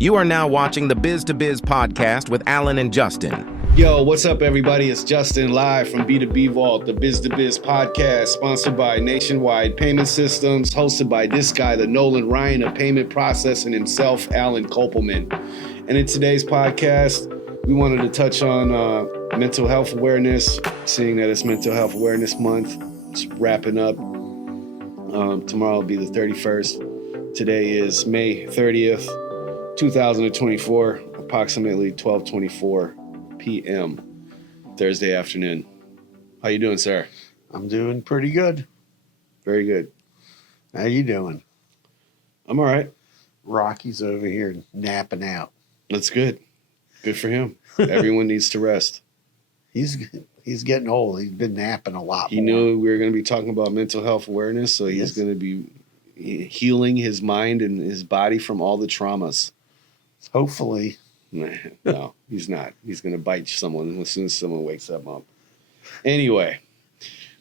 You are now watching the Biz to Biz podcast with Alan and Justin. Yo, what's up, everybody? It's Justin live from B2B Vault, the Biz to Biz podcast, sponsored by Nationwide Payment Systems, hosted by this guy, the Nolan Ryan of payment processing himself, Alan Kopelman. And in today's podcast, we wanted to touch on mental health awareness, seeing that it's Mental Health Awareness Month. It's wrapping up. Tomorrow will be the 31st. Today is May 30th, 2024, approximately 12:24 p.m. Thursday afternoon. How you doing, sir? I'm doing pretty good. Very good. How you doing? I'm all right. Rocky's over here napping out. That's good. Good for him. Everyone needs to rest. He's getting old. He's been napping a lot He more. knew we were going to be talking about mental health awareness, so he's going to be healing his mind and his body from all the traumas. Hopefully. No, he's not. He's going to bite someone as soon as someone wakes them up. Anyway,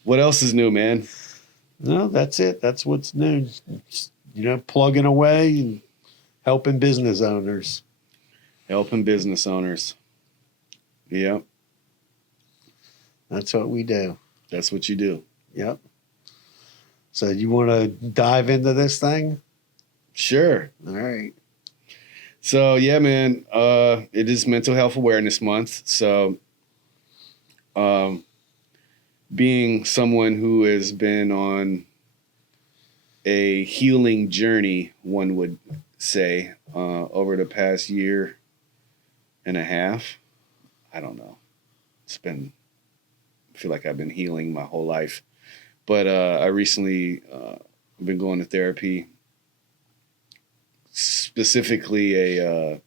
what else is new, man? No, that's it. That's what's new. Just, plugging away and helping business owners. Helping business owners. Yep. That's what we do. That's what you do. Yep. So you want to dive into this thing? Sure. All right. So, yeah, man, it is Mental Health Awareness Month. So, being someone who has been on a healing journey, one would say, over the past year and a half, I don't know. I feel like I've been healing my whole life. But I recently been going to therapy. Specifically I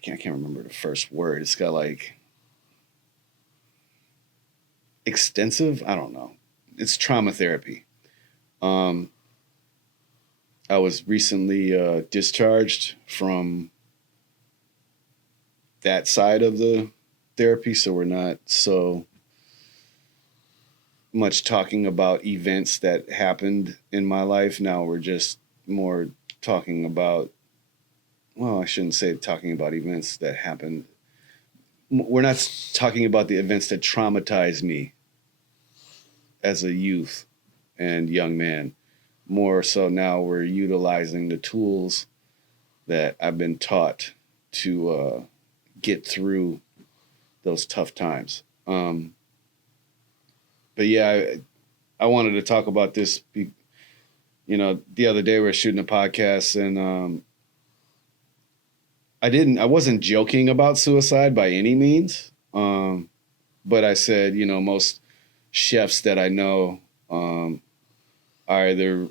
can't remember the first word. It's got like extensive, I don't know. It's trauma therapy. I was recently discharged from that side of the therapy, so we're not so much talking about events that happened in my life. Now we're just more talking about, well, I shouldn't say talking about events that happened. We're not talking about the events that traumatized me as a youth and young man. More so now we're utilizing the tools that I've been taught to get through those tough times. But yeah, I wanted to talk about this. The other day we were shooting a podcast, and I wasn't joking about suicide by any means. But I said, most chefs that I know are either,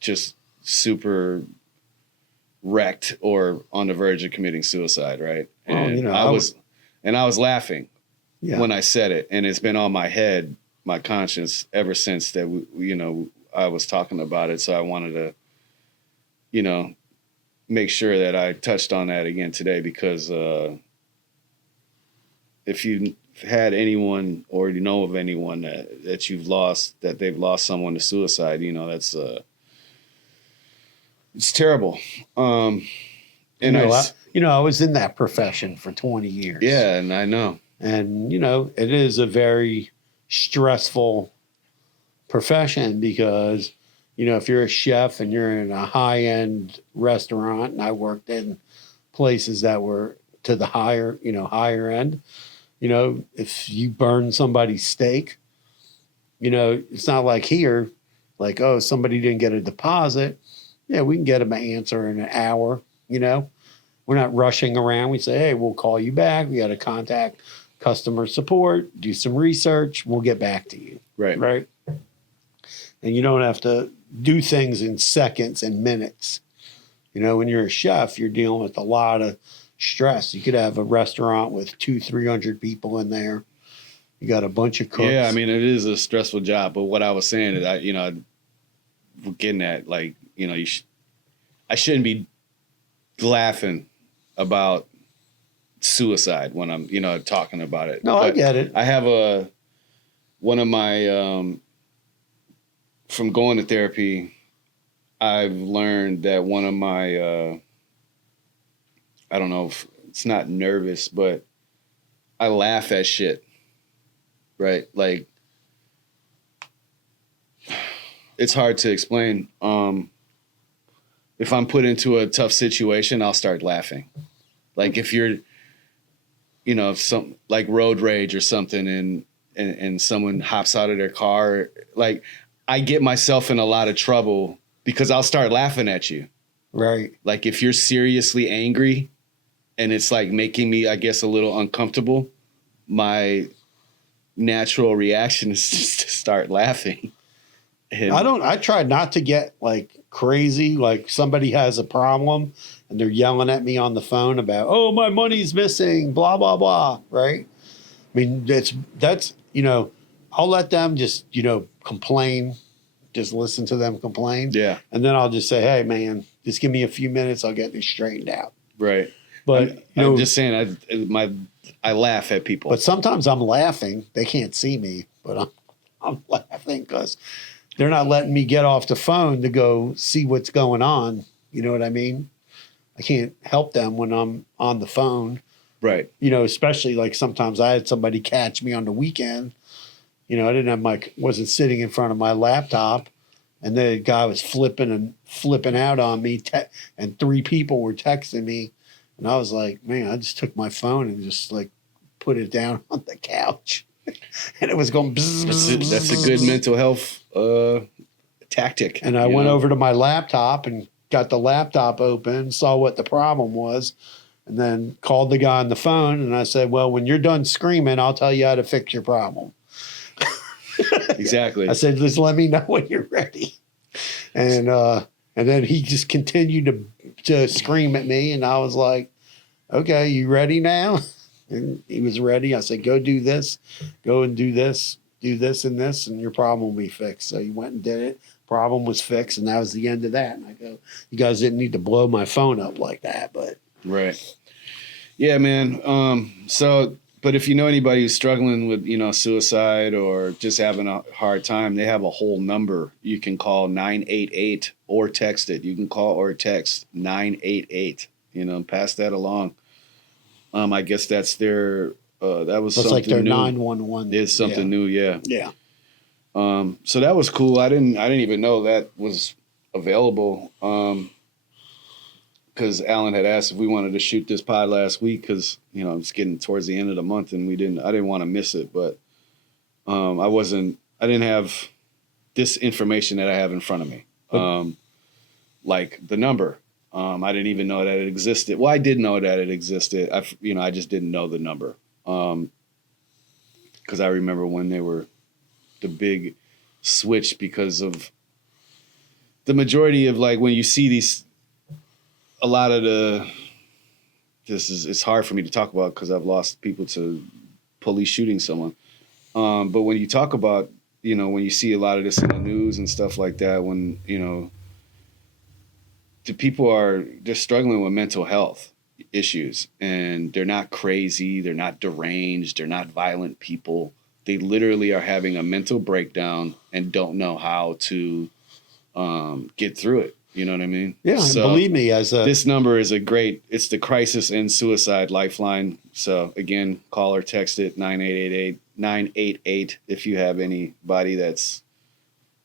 just super wrecked or on the verge of committing suicide, right? And I was laughing. Yeah. When I said it, and it's been on my head, my conscience, ever since that, I was talking about it. So I wanted to, make sure that I touched on that again today, because if you had anyone or you know of anyone that you've lost, that they've lost someone to suicide, that's it's terrible. I was in that profession for 20 years. Yeah, and I know. And, it is a very stressful profession because, if you're a chef and you're in a high-end restaurant, and I worked in places that were to the higher end, if you burn somebody's steak, it's not like here, like, oh, somebody didn't get a deposit. Yeah, we can get them an answer in an hour, We're not rushing around. We say, hey, we'll call you back. We got to contact customer support, do some research, we'll get back to you. Right. And you don't have to do things in seconds and minutes. When you're a chef, you're dealing with a lot of stress. You could have a restaurant with 200-300 people in there. You got a bunch of cooks. Yeah, I mean, it is a stressful job. But what I was saying is, we're getting at, like, I shouldn't be laughing about suicide when I'm, talking about it. No, but I get it. I have one of my, from going to therapy, I've learned that one of my, I don't know if it's not nervous, but I laugh at shit, right? Like, it's hard to explain. If I'm put into a tough situation, I'll start laughing. Like if you're, if some like road rage or something and someone hops out of their car, like I get myself in a lot of trouble because I'll start laughing at you. Right. Like if you're seriously angry and it's like making me, I guess, a little uncomfortable, my natural reaction is just to start laughing. And I try not to get like crazy, like somebody has a problem and they're yelling at me on the phone about, oh, my money's missing, blah, blah, blah. Right. I mean, that's, I'll let them just, complain, just listen to them complain. Yeah. And then I'll just say, hey, man, just give me a few minutes. I'll get this straightened out. Right. But, I'm just saying, I laugh at people. But sometimes I'm laughing. They can't see me, but I'm laughing because they're not letting me get off the phone to go see what's going on. You know what I mean? I can't help them when I'm on the phone. Right. Especially like sometimes I had somebody catch me on the weekend. I didn't have wasn't sitting in front of my laptop, and the guy was flipping out on me, and 3 people were texting me, and I was like, man, I just took my phone and just like put it down on the couch, and it was going. Bzz, that's a good mental health tactic. And I went over to my laptop and got the laptop open, saw what the problem was, and then called the guy on the phone, and I said, well, when you're done screaming, I'll tell you how to fix your problem. Exactly. I said, just let me know when you're ready. And then he just continued to scream at me. And I was like, okay, you ready now? And he was ready. I said, go do this, go and do this and this, and your problem will be fixed. So he went and did it. Problem was fixed. And that was the end of that. And I go, you guys didn't need to blow my phone up like that, but. Right. Yeah, man. But if you know anybody who's struggling with, suicide or just having a hard time, they have a whole number you can call 988 or text it. You can call or text 988, pass that along. I guess that's their, that was that's something like their new. 911. It's something new. Yeah. Yeah. So that was cool. I didn't even know that was available. Because Alan had asked if we wanted to shoot this pod last week because, it's getting towards the end of the month and I didn't want to miss it. But I didn't have this information that I have in front of me. Like the number. I didn't even know that it existed. Well, I did know that it existed. I just didn't know the number. Because I remember when they were the big switch because of the majority of like when you see these, a lot of it's hard for me to talk about because I've lost people to police shooting someone. But when you talk about, when you see a lot of this in the news and stuff like that, when, the people are just struggling with mental health issues and they're not crazy. They're not deranged. They're not violent people. They literally are having a mental breakdown and don't know how to get through it. You know what I mean? Yeah, so believe me, this number is it's the crisis and suicide lifeline. So again, call or text it 988 if you have anybody that's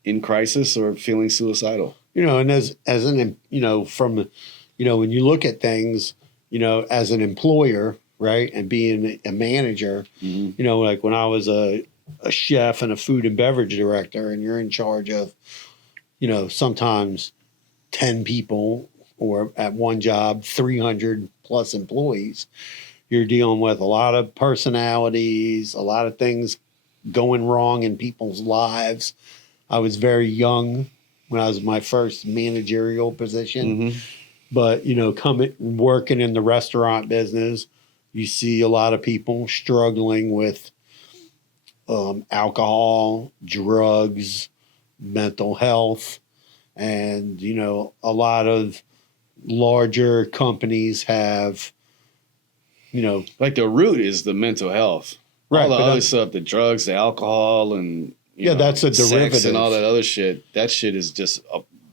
in crisis or feeling suicidal. And as an, from, when you look at things, as an employer, right, and being a manager, like when I was a chef and a food and beverage director, and you're in charge of, sometimes 10 people or at one job, 300 plus employees, you're dealing with a lot of personalities, a lot of things going wrong in people's lives. I was very young when I was in my first managerial position, but, working in the restaurant business, you see a lot of people struggling with alcohol, drugs, mental health. And, a lot of larger companies have, like the root is the mental health. Right. All the other stuff, the drugs, the alcohol, and that's a sex derivative. and all that other shit. That shit is just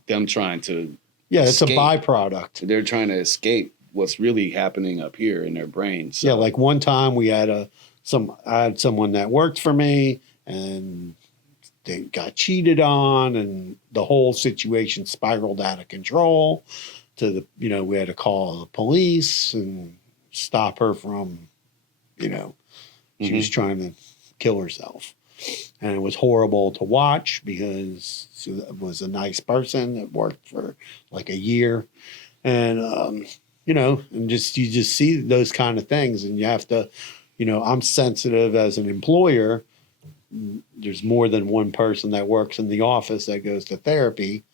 them trying to it's escape. a byproduct. They're trying to escape what's really happening up here in their brains. So. Yeah, like one time we had I had someone that worked for me, and they got cheated on, and the whole situation spiraled out of control to the, we had to call the police and stop her from, she was trying to kill herself. And it was horrible to watch because she was a nice person that worked for like a year. And, and you just see those kind of things, and you have to, I'm sensitive as an employer. There's more than one person that works in the office that goes to therapy,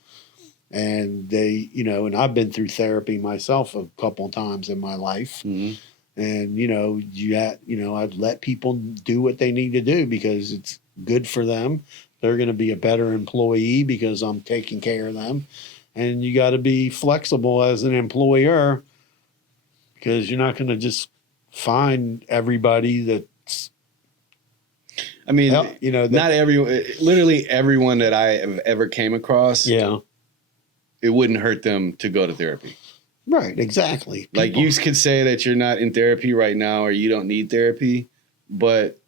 and they, and I've been through therapy myself a couple of times in my life. And, I'd let people do what they need to do because it's good for them. They're going to be a better employee because I'm taking care of them. And you got to be flexible as an employer, because you're not going to just find everybody that's, not everyone, literally everyone that I have ever came across. Yeah. It wouldn't hurt them to go to therapy. Right. Exactly. Like you could say that you're not in therapy right now or you don't need therapy, but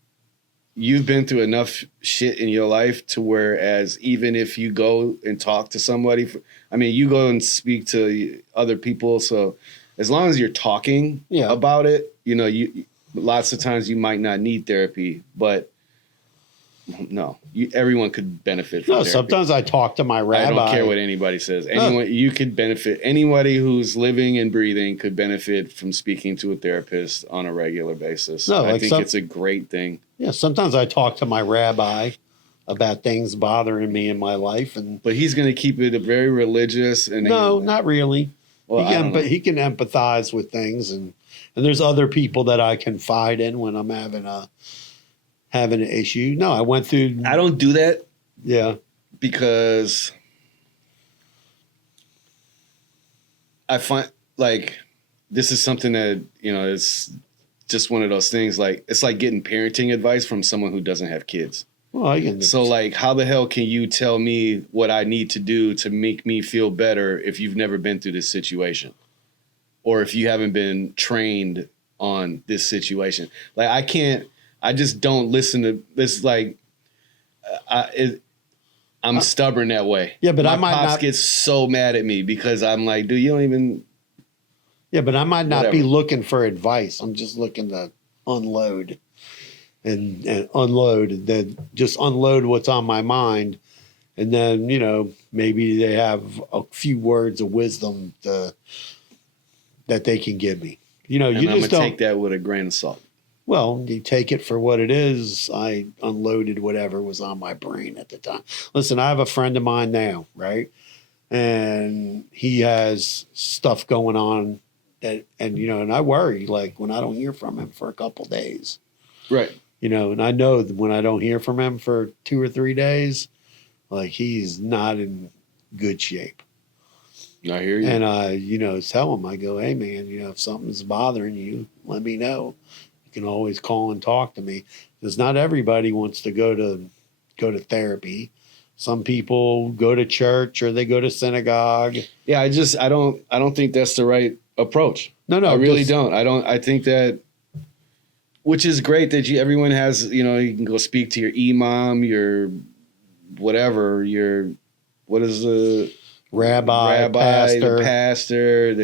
you've been through enough shit in your life to whereas even if you go and talk to somebody, you go and speak to other people. So as long as you're talking about it, you lots of times you might not need therapy, but no, everyone could benefit from therapy. Sometimes I talk to my rabbi. I don't care what anybody says. Anyone, you could benefit. Anybody who's living and breathing could benefit from speaking to a therapist on a regular basis. I think it's a great thing. Yeah, sometimes I talk to my rabbi about things bothering me in my life, but he's going to keep it very religious. And not really. Well, he can empathize with things, and there's other people that I confide in when I'm having an issue. No, I went through. I don't do that. Yeah, because I find like this is something that it's just one of those things. Like it's like getting parenting advice from someone who doesn't have kids. Well, so like, how the hell can you tell me what I need to do to make me feel better if you've never been through this situation, or if you haven't been trained on this situation? Like I can't. I just don't listen to this. Like, I'm stubborn that way. Yeah, but my I might pops not get so mad at me because I'm like, dude, you don't even. Yeah, but I might not be looking for advice. I'm just looking to unload and unload, and then just unload what's on my mind, and then maybe they have a few words of wisdom that they can give me. And I'm gonna take that with a grain of salt. Well, you take it for what it is. I unloaded whatever was on my brain at the time. Listen, I have a friend of mine now, right? And he has stuff going on and I worry, like, when I don't hear from him for a couple days. Right. And I know that when I don't hear from him for 2 or 3 days, like, he's not in good shape. I hear you. And I, tell him, I go, hey, man, if something's bothering you, let me know. Can always call and talk to me, because not everybody wants to go to therapy. Some people go to church or they go to synagogue. Yeah, I don't think that's the right approach. No, I really don't. I think that, which is great that everyone has, you can go speak to your imam, your whatever, what is the rabbi, pastor, the pastor,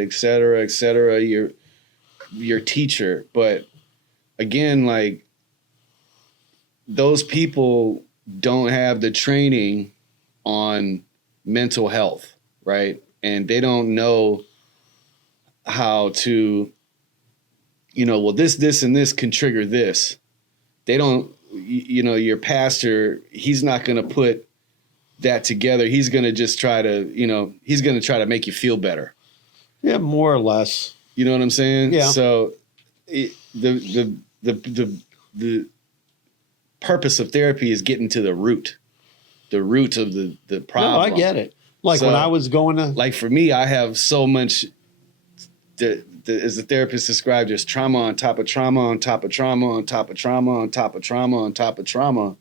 et cetera, your teacher. But again, like, those people don't have the training on mental health, right? And they don't know how to, well, this, and this can trigger this. They don't, your pastor, he's not going to put that together. He's going to just try to, he's going to try to make you feel better. Yeah, more or less. You know what I'm saying? Yeah. So the purpose of therapy is getting to the root of the problem. No, I get it. Like, when I was going to, like, for me, I have so much, as the therapist described, there's trauma on top of trauma on top of trauma on top of trauma on top of trauma on top of trauma.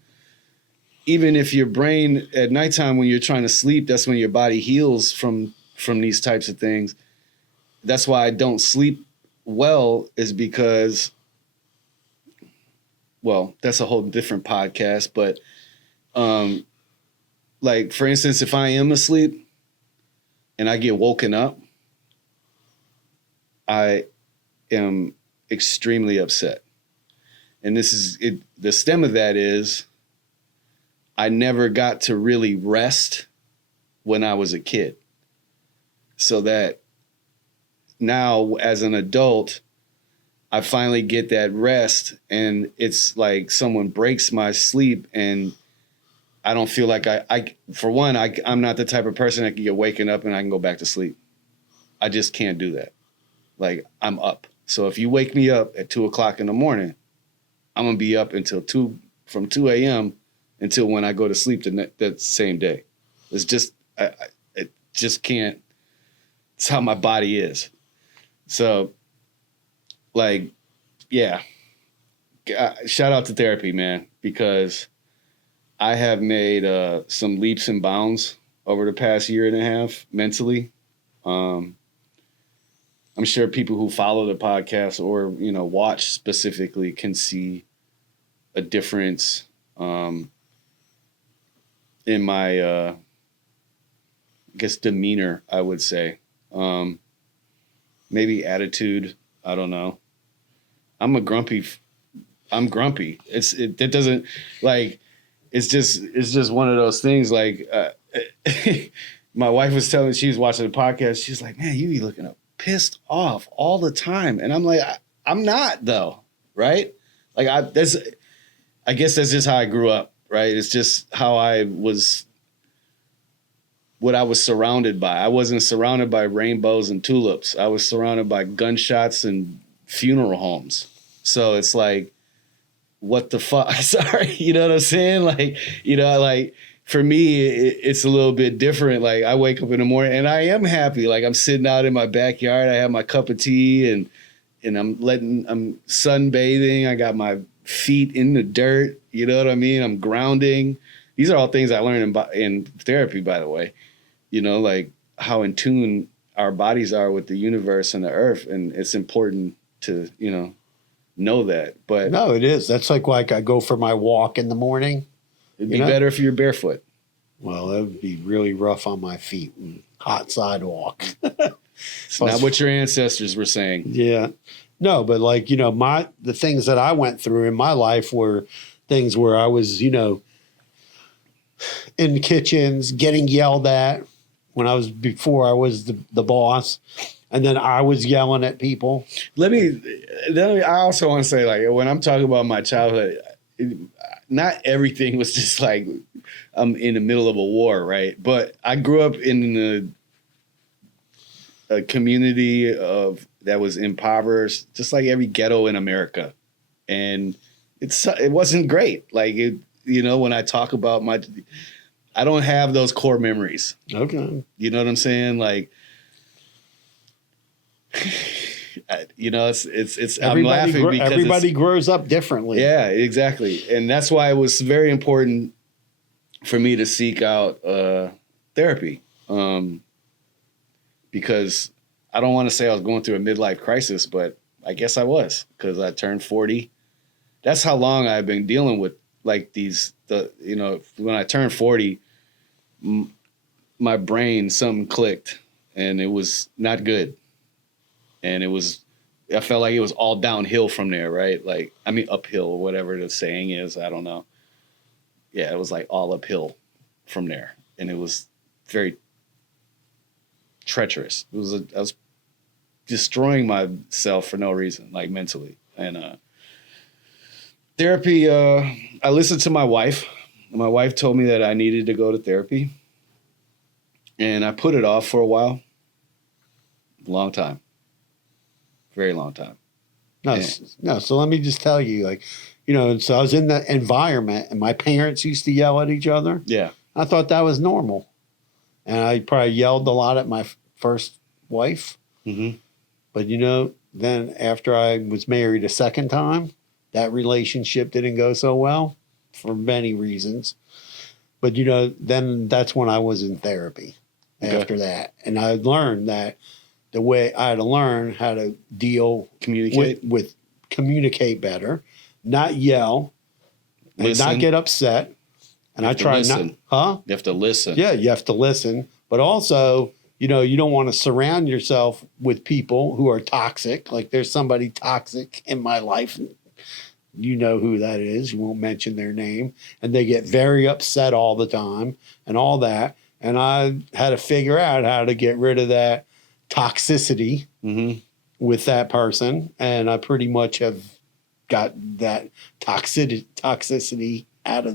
even if your brain at nighttime when you're trying to sleep, that's when your body heals from these types of things. That's why I don't sleep well, is because, well, that's a whole different podcast. But like, for instance, if I am asleep and I get woken up, I am extremely upset. And this is it. The stem of that is I never got to really rest when I was a kid. So that now as an adult, I finally get that rest, and it's like someone breaks my sleep, and I don't feel like I'm not the type of person that can get waken up and I can go back to sleep. I just can't do that. Like, I'm up. So if you wake me up at 2:00 in the morning, I'm going to be up until from 2 a.m. until when I go to sleep that same day. It's just, it just can't, it's how my body is. So, like, yeah, shout out to therapy, man, because I have made some leaps and bounds over the past year and a half mentally. I'm sure people who follow the podcast or, you know, watch specifically can see a difference in my, I guess, demeanor, I would say. Maybe attitude. I don't know. I'm grumpy. It doesn't, like, it's just one of those things. Like, my wife was telling me, she was watching the podcast. She's like, man, you be looking up pissed off all the time. And I'm like, I'm not though. Right. Like I guess that's just how I grew up. Right. It's just how what I was surrounded by. I wasn't surrounded by rainbows and tulips. I was surrounded by gunshots and funeral homes. So it's like, what the fuck? Sorry. You know what I'm saying? Like, you know, like, for me, it's a little bit different. Like, I wake up in the morning and I am happy. Like, I'm sitting out in my backyard. I have my cup of tea and I'm sunbathing. I got my feet in the dirt. You know what I mean? I'm grounding. These are all things I learned in therapy, by the way. You know, like how in tune our bodies are with the universe and the earth. And it's important to, you know that. But no, it is. That's like I go for my walk in the morning. It'd be better if you're barefoot. Well, that would be really rough on my feet and hot sidewalk. It's not what your ancestors were saying. Yeah. No, but like, you know, the things that I went through in my life were things where I was, you know, in kitchens getting yelled at before I was the boss. And then I was yelling at people. I also want to say, like, when I'm talking about my childhood, not everything was just like I'm in the middle of a war, right? But I grew up in a community that was impoverished, just like every ghetto in America, and it wasn't great. Like, when I talk about I don't have those core memories. Okay, you know what I'm saying? Like, it's I'm laughing because everybody grows up differently. Yeah, exactly. And that's why it was very important for me to seek out therapy. Because I don't want to say I was going through a midlife crisis, but I guess I was, because I turned 40. That's how long I've been dealing with like when I turned 40, my brain, something clicked and it was not good. And I felt like it was all downhill from there, right? Like, I mean, uphill or whatever the saying is. I don't know. Yeah, it was like all uphill from there. And it was very treacherous. I was destroying myself for no reason, like mentally. And therapy, I listened to my wife. My wife told me that I needed to go to therapy. And I put it off for a while. Long time. Very long time. No. So let me just tell you, like, so I was in that environment and my parents used to yell at each other. Yeah. I thought that was normal. And I probably yelled a lot at my first wife. Mm-hmm. But, then after I was married a second time, that relationship didn't go so well for many reasons. but then that's when I was in therapy after that. And I learned that the way I had to learn how to communicate better, not yell, and not get upset. And I try not, You have to listen. Yeah, you have to listen. But also, you don't want to surround yourself with people who are toxic. Like there's somebody toxic in my life. You know who that is. You won't mention their name. And they get very upset all the time and all that. And I had to figure out how to get rid of that toxicity with that person. And I pretty much have got that toxicity out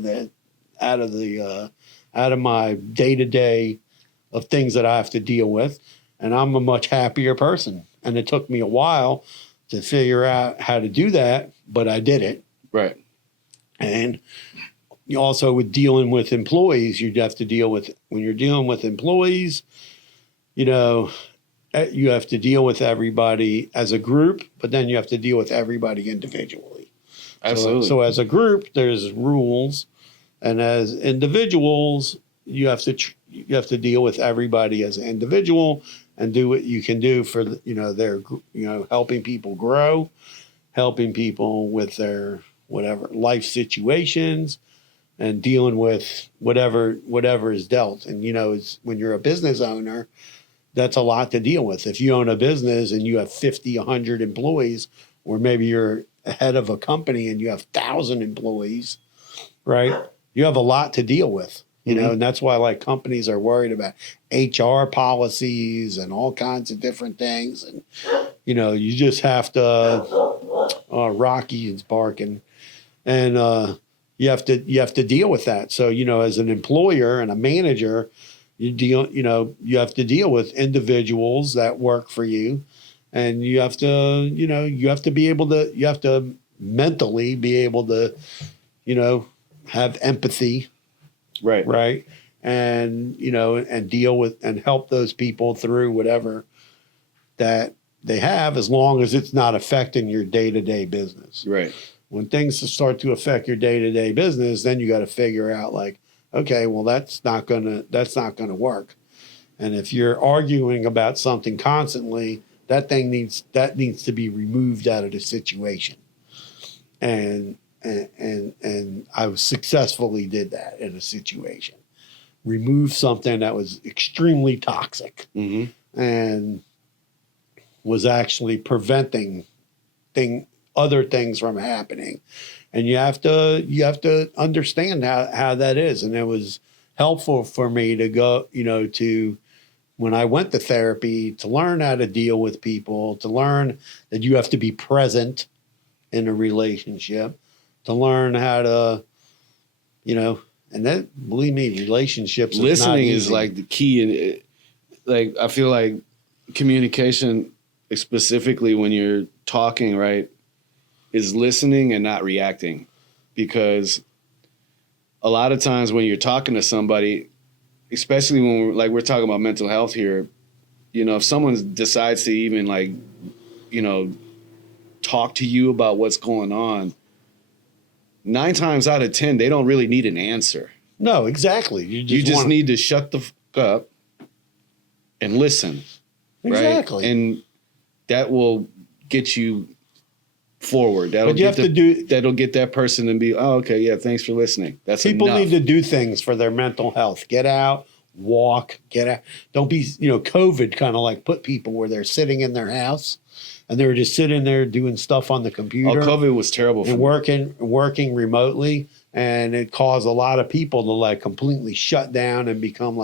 of my day-to-day of things that I have to deal with. And I'm a much happier person. And it took me a while to figure out how to do that, but I did it. Right. And you also with dealing with employees, you'd have to deal with, when you're dealing with employees, you have to deal with everybody as a group, but then you have to deal with everybody individually. Absolutely. So as a group, there's rules, and as individuals, you have to deal with everybody as an individual and do what you can do for their helping people grow, helping people with their whatever life situations, and dealing with whatever is dealt. And it's when you're a business owner, that's a lot to deal with. If you own a business and you have 50, 100 employees, or maybe you're head of a company and you have 1,000 employees, right? You have a lot to deal with. And that's why companies are worried about HR policies and all kinds of different things. And, you just have to, Rocky is barking, and you have to deal with that. So, as an employer and a manager, you have to deal with individuals that work for you, and you have to mentally be able to, have empathy. Right. And, and deal with and help those people through whatever that they have, as long as it's not affecting your day-to-day business. Right. When things start to affect your day-to-day business, then you got to figure out okay, well, that's not gonna work. And if you're arguing about something constantly, that needs to be removed out of the situation. And I successfully did that in a situation. Remove something that was extremely toxic and was actually preventing other things from happening. And you have to understand how that is. And it was helpful for me to go, when I went to therapy, to learn how to deal with people, to learn that you have to be present in a relationship, to learn how to, and that, believe me, relationships. Listening is like the key. And I feel like communication, specifically when you're talking, right, is listening and not reacting. Because a lot of times when you're talking to somebody, especially when we're talking about mental health here, if someone decides to even talk to you about what's going on, 9 times out of 10, they don't really need an answer. No, exactly. You just need to shut the fuck up and listen. Exactly. Right? And that will get you forward. That'll get that person to be, oh, okay, yeah, thanks for listening. That's people enough. need to do things for their mental health. Get out, walk, get out. Don't be, COVID kind of put people where they're sitting in their house and they were just sitting there doing stuff on the computer. Oh, COVID was terrible for me. Working remotely, and it caused a lot of people to completely shut down and become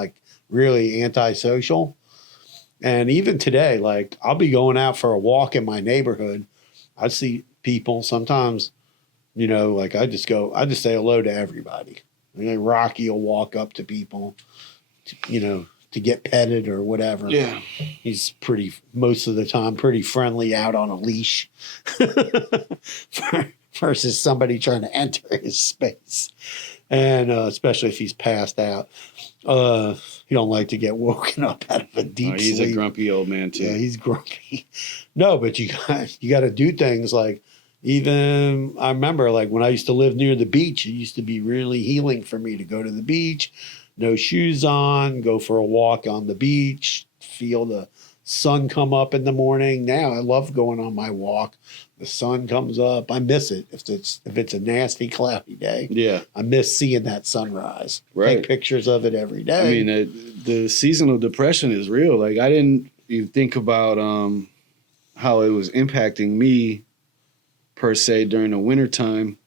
really antisocial. And even today, I'll be going out for a walk in my neighborhood. I see people sometimes, I just say hello to everybody. Rocky will walk up to people, to get petted or whatever. Yeah. He's most of the time, pretty friendly out on a leash versus somebody trying to enter his space. And especially if he's passed out. He don't like to get woken up out of a deep he's sleep. A grumpy old man too. Yeah, he's grumpy. No, but you got to do things Even I remember like when I used to live near the beach, it used to be really healing for me to go to the beach, no shoes on, go for a walk on the beach, feel the sun come up in the morning. Now I love going on my walk. The sun comes up. I miss it if it's a nasty cloudy day. Yeah. I miss seeing that sunrise. Right. Take pictures of it every day. I mean, the seasonal depression is real. Like I didn't even think about how it was impacting me per se during the wintertime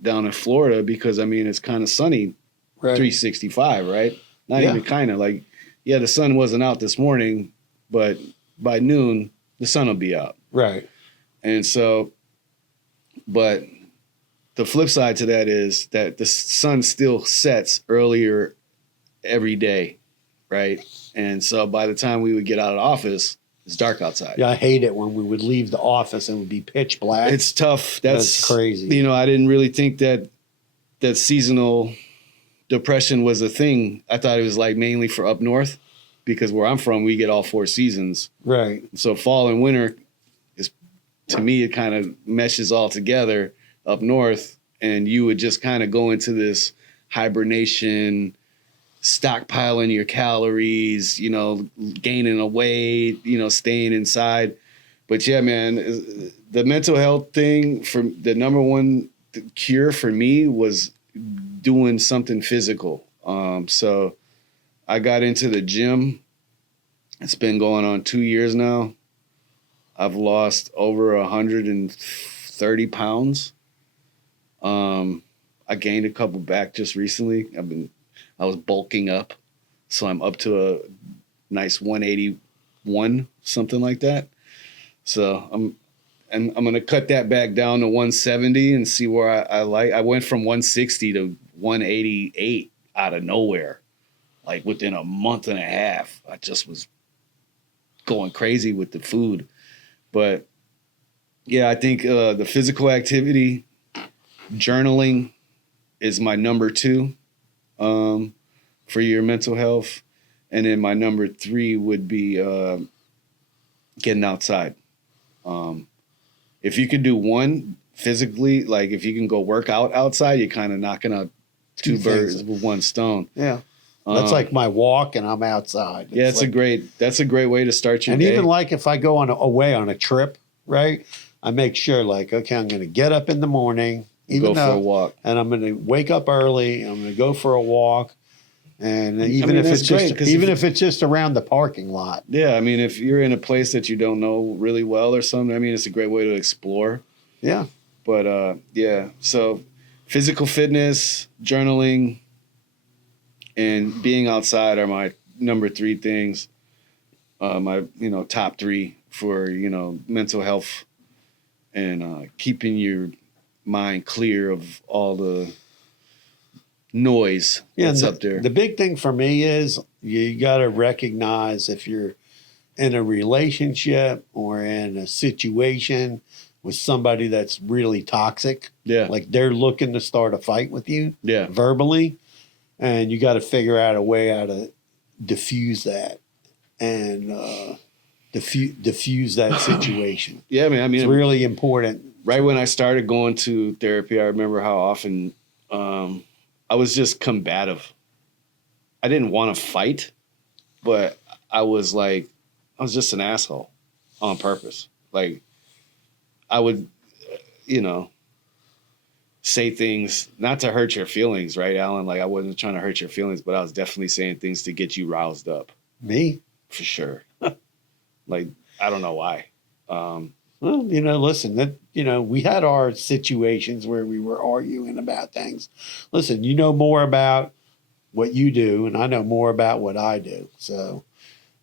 down in Florida, because I mean it's kind of sunny, right. 365, right? Not Yeah. even kind of like, yeah, the sun wasn't out this morning, but by noon the sun will be out. Right. And so, but the flip side to that is that the sun still sets earlier every day, right? And so by the time we would get out of the office, it's dark outside. Yeah, I hate it when we would leave the office and it would be pitch black. It's tough. That's crazy. You know, I didn't really think that seasonal depression was a thing. I thought it was like mainly for up north, because where I'm from, we get all 4 seasons. Right. So fall and winter is, to me, it kind of meshes all together up north, and you would just kind of go into this hibernation, stockpiling your calories, you know, gaining a weight, you know, staying inside. But yeah, man, the mental health thing, for the number one cure for me was doing something physical. So I got into the gym. It's been going on 2 years now. I've lost over 130 pounds. I gained a couple back just recently. I was bulking up, so I'm up to a nice 181, something like that. So I'm gonna cut that back down to 170 and see where I like. I went from 160 to 188 out of nowhere, like within a month and a half. I just was going crazy with the food, but yeah, I think the physical activity, journaling, is my number 2. For your mental health. And then my number 3 would be getting outside. If you could do one physically, like if you can go work out outside, you're kind of knocking out 2 birds with 1 stone. Yeah. That's like my walk and I'm outside. Yeah, that's a great way to start your day. And even like if I go away on a trip, right? I make sure like, okay, I'm going to get up in the morning, go for a walk, and I'm going to wake up early. I'm going to go for a walk. And even if it's just around the parking lot. Yeah, I mean, if you're in a place that you don't know really well or something, I mean, it's a great way to explore. Yeah. But yeah, so physical fitness, journaling, and being outside are my number 3 things. My top 3 for mental health and keeping your mind clear of all the noise that's up there. The big thing for me is you got to recognize if you're in a relationship or in a situation with somebody that's really toxic. Yeah. Like they're looking to start a fight with you. Yeah. Verbally. And you got to figure out a way how to diffuse that and diffuse that situation. Yeah, man. I mean, it's really important. Right when I started going to therapy, I remember how often I was just combative. I didn't want to fight, but I was just an asshole on purpose. Like I would, say things not to hurt your feelings, right, Alan? Like I wasn't trying to hurt your feelings, but I was definitely saying things to get you roused up. Me? For sure. Like, I don't know why. Well, listen, we had our situations where we were arguing about things. Listen, you know more about what you do, and I know more about what I do. So,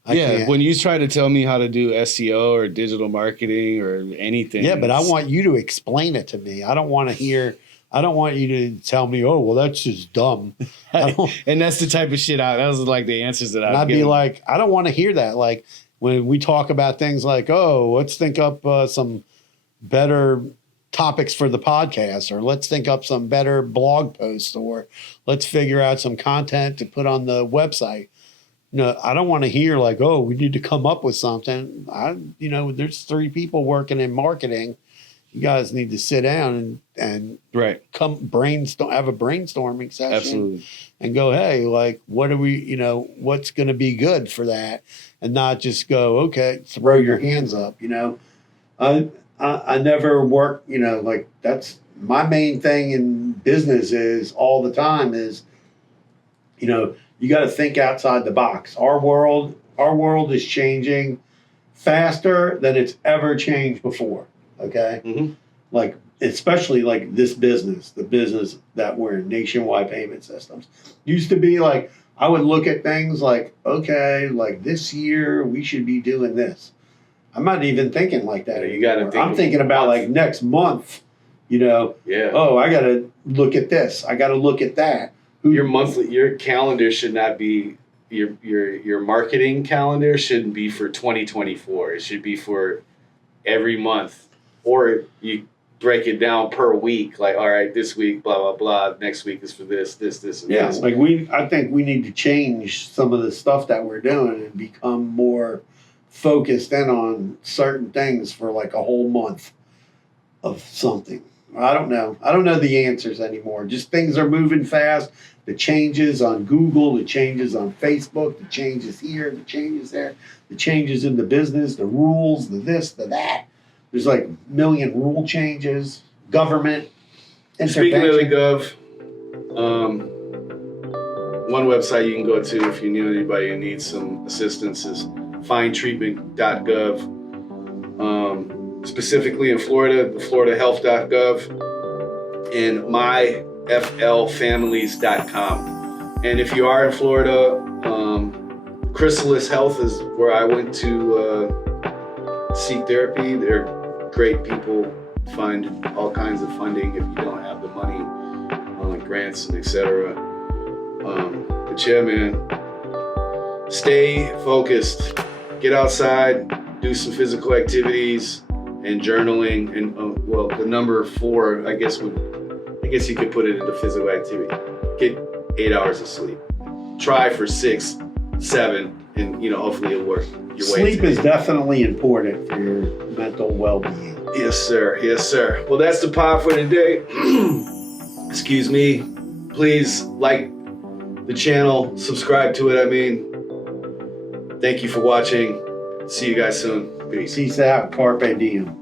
when you try to tell me how to do SEO or digital marketing or anything. Yeah, but I want you to explain it to me. I don't want you to tell me, oh, well, that's just dumb. And that's the type of shit that was like the answers that I'd be like, I don't want to hear that. Like when we talk about things like, oh, let's think up some better topics for the podcast, or let's think up some better blog posts, or let's figure out some content to put on the website. No, I don't want to hear like, oh, we need to come up with something. There's 3 people working in marketing. you guys need to sit down and Right. have a brainstorming session. Absolutely. And go, hey, like, what are we, what's going to be good for that? And not just go, okay, throw your hands up, I never work, like that's my main thing in business is all the time is, you got to think outside the box. Our world is changing faster than it's ever changed before. Okay. Mm-hmm. Like, especially like this business, the business that we're in, Nationwide Payment Systems, used to be like, I would look at things like, okay, like this year we should be doing this. I'm not even thinking like that anymore. You got to think. I'm thinking about like next month, Yeah. Oh, I got to look at this. I got to look at that. Your calendar should not be, your marketing calendar shouldn't be for 2024. It should be for every month. Or you break it down per week. Like, all right, this week, blah, blah, blah. Next week is for this, and this. Like I think we need to change some of the stuff that we're doing and become more focused in on certain things for like a whole month of something. I don't know. I don't know the answers anymore. Just things are moving fast. The changes on Google, the changes on Facebook, the changes here, the changes there, the changes in the business, the rules, the this, the that. There's like a million rule changes, government intervention. Speaking of the gov, one website you can go to if you know anybody who needs some assistance is findtreatment.gov. Specifically in Florida, the floridahealth.gov and myflfamilies.com. And if you are in Florida, Chrysalis Health is where I went to seek therapy. They're great people, find all kinds of funding if you don't have the money, like grants and etc. But yeah, man, stay focused, get outside, do some physical activities and journaling, and the number 4, I guess you could put it into physical activity. Get 8 hours of sleep. Try for 6, 7, and hopefully it'll work. Sleep is definitely important for your mental well-being. Yes, sir. Yes, sir. Well, that's the pod for today. Excuse me. Please like the channel, subscribe to it. Thank you for watching. See you guys soon. Peace. Peace out. Carpe diem.